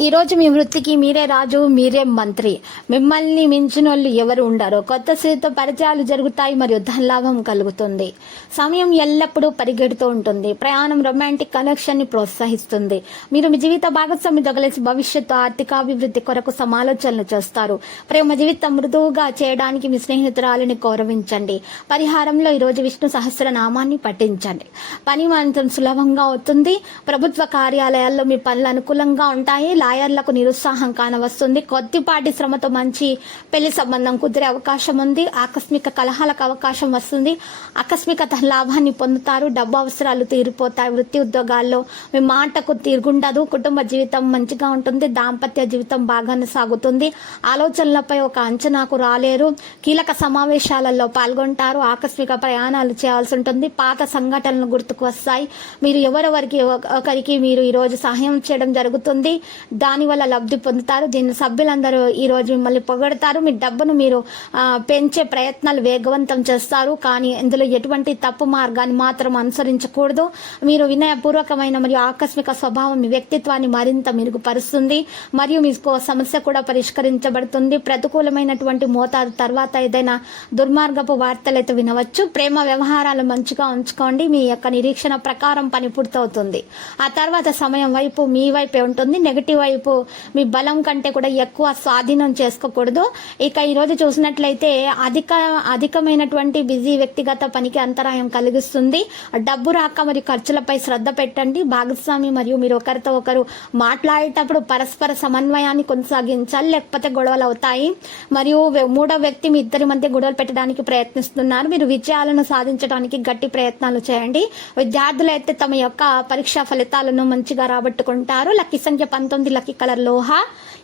ఈరోజు మీ వృత్తికి మీరే రాజు మీరే మంత్రి. మిమ్మల్ని మించిన వాళ్ళు ఎవరు ఉండరు. కొత్త స్థితితో పరిచయాలు జరుగుతాయి మరియు ధనలాభం కలుగుతుంది. సమయం ఎల్లప్పుడూ పరిగెడుతూ ఉంటుంది. ప్రయాణం రొమాంటిక్ కనెక్షన్ని ప్రోత్సహిస్తుంది. మీరు మీ జీవిత భాగస్వామి తగలేసి భవిష్యత్తు ఆర్థికాభివృద్ధి కొరకు సమాలోచనలు చేస్తారు. ప్రేమ జీవితం మృదువుగా చేయడానికి మీ స్నేహితురాలని గౌరవించండి. పరిహారంలో ఈరోజు విష్ణు సహస్రనామాన్ని పఠించండి. పని మంత్రం సులభంగా అవుతుంది. ప్రభుత్వ కార్యాలయాల్లో మీ పనులు అనుకూలంగా ఉంటాయి. లాయర్లకు నిరుత్సాహం కానవస్తుంది. కొద్దిపాటి శ్రమతో మంచి పెళ్ళి సంబంధం కుదిరే అవకాశం ఉంది. ఆకస్మిక కలహాలకు అవకాశం వస్తుంది. ఆకస్మిక లాభాన్ని పొందుతారు. డబ్బు అవసరాలు తీరిపోతాయి. వృత్తి ఉద్యోగాల్లో మీ మాటకు తీరుగుండదు. కుటుంబ జీవితం మంచిగా ఉంటుంది. దాంపత్య జీవితం బాగానే సాగుతుంది. ఆలోచనలపై ఒక అంచనాకు రాలేరు. కీలక సమావేశాలలో పాల్గొంటారు. ఆకస్మిక ప్రయాణాలు చేయాల్సి ఉంటుంది. పాత సంఘటనలు గుర్తుకు వస్తాయి. మీరు ఎవరెవరికి ఒకరికి మీరు ఈరోజు సహాయం చేయడం జరుగుతుంది. దానివల్ల లబ్ధి పొందుతారు. దీని సభ్యులందరూ ఈరోజు మిమ్మల్ని పొగడతారు. మీ డబ్బును మీరు పెంచే ప్రయత్నాలు వేగవంతం చేస్తారు. కానీ ఇందులో ఎటువంటి తప్పు మార్గాన్ని మాత్రం అనుసరించకూడదు. మీరు వినయపూర్వకమైన మరియు ఆకస్మిక స్వభావం మీ వ్యక్తిత్వాన్ని మరింత మెరుగుపరుస్తుంది. మరియు మీకు సమస్య కూడా పరిష్కరించబడుతుంది. ప్రతికూలమైనటువంటి మోతాదు తర్వాత ఏదైనా దుర్మార్గపు వార్తలు అయితే వినవచ్చు. ప్రేమ వ్యవహారాలు మంచిగా ఉంచుకోండి. మీ యొక్క నిరీక్షణ ప్రకారం పని పూర్తవుతుంది. ఆ తర్వాత సమయం వైపు మీ వైపే ఉంటుంది. నెగటివ్ వైపు మీ బలం కంటే కూడా ఎక్కువ స్వాధీనం చేసుకోకూడదు. ఇక ఈరోజు చూసినట్లయితే అధిక అధికమైనటువంటి బిజీ వ్యక్తిగత పనికి అంతరాయం కలిగిస్తుంది. డబ్బు రాక మరియు ఖర్చులపై శ్రద్ధ పెట్టండి. భాగస్వామి మరియు మీరు ఒకరితో ఒకరు మాట్లాడేటప్పుడు పరస్పర సమన్వయాన్ని కొనసాగించాలి. లేకపోతే గొడవలు అవుతాయి. మరియు మూడో వ్యక్తి మీ ఇద్దరి మధ్య గొడవలు పెట్టడానికి ప్రయత్నిస్తున్నారు. మీరు విజయాలను సాధించడానికి గట్టి ప్రయత్నాలు చేయండి. విద్యార్థులు అయితే తమ యొక్క పరీక్షా ఫలితాలను మంచిగా రాబట్టుకుంటారు. లక్కీ సంఖ్య పంతొమ్మిది లక్కీ కలర్ లోహ.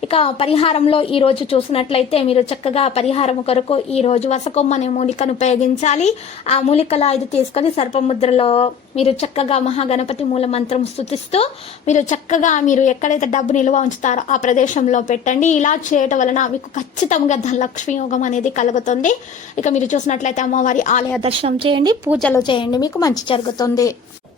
ఇక పరిహారంలో ఈ రోజు చూసినట్లయితే మీరు చక్కగా పరిహారం కొరకు ఈ రోజు వసకొమ్మ అనే మూలికను ఉపయోగించాలి. ఆ మూలికల ఇది తీసుకొని సర్పముద్రలో మీరు చక్కగా మహాగణపతి మూల మంత్రం స్థుతిస్తూ మీరు చక్కగా మీరు ఎక్కడైతే డబ్బు నిల్వ ఉంచుతారో ఆ ప్రదేశంలో పెట్టండి. ఇలా చేయటం వలన మీకు ఖచ్చితంగా ధనలక్ష్మి యోగం అనేది కలుగుతుంది. ఇక మీరు చూసినట్లయితే అమ్మవారి ఆలయ దర్శనం చేయండి. పూజలు చేయండి. మీకు మంచి జరుగుతుంది.